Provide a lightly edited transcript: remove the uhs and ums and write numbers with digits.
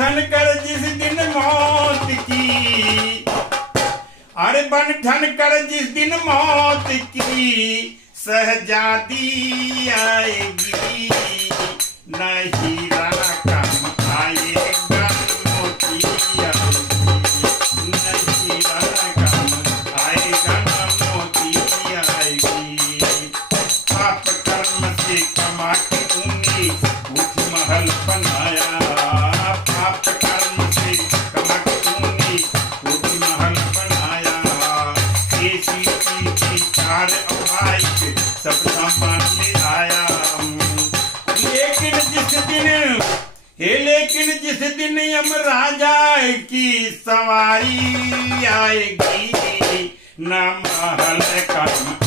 ठन कर जिस दिन मौत की, अरे बन ठन कर जिस दिन मौत की सहजादी आएगी, नहीं रकम आएगा मोती आएगी, नहीं रकम आएगा मोती आएगी। पाप कर्म से कमा के तूने उठ महल बनाया, पाप कर्म से कमा के तूने उठ महल बनाया। ऐसी की चार अभाई सब सामान ले आया। लेकिन जिस दिन यमराजा की सवारी आएगी, न महल कम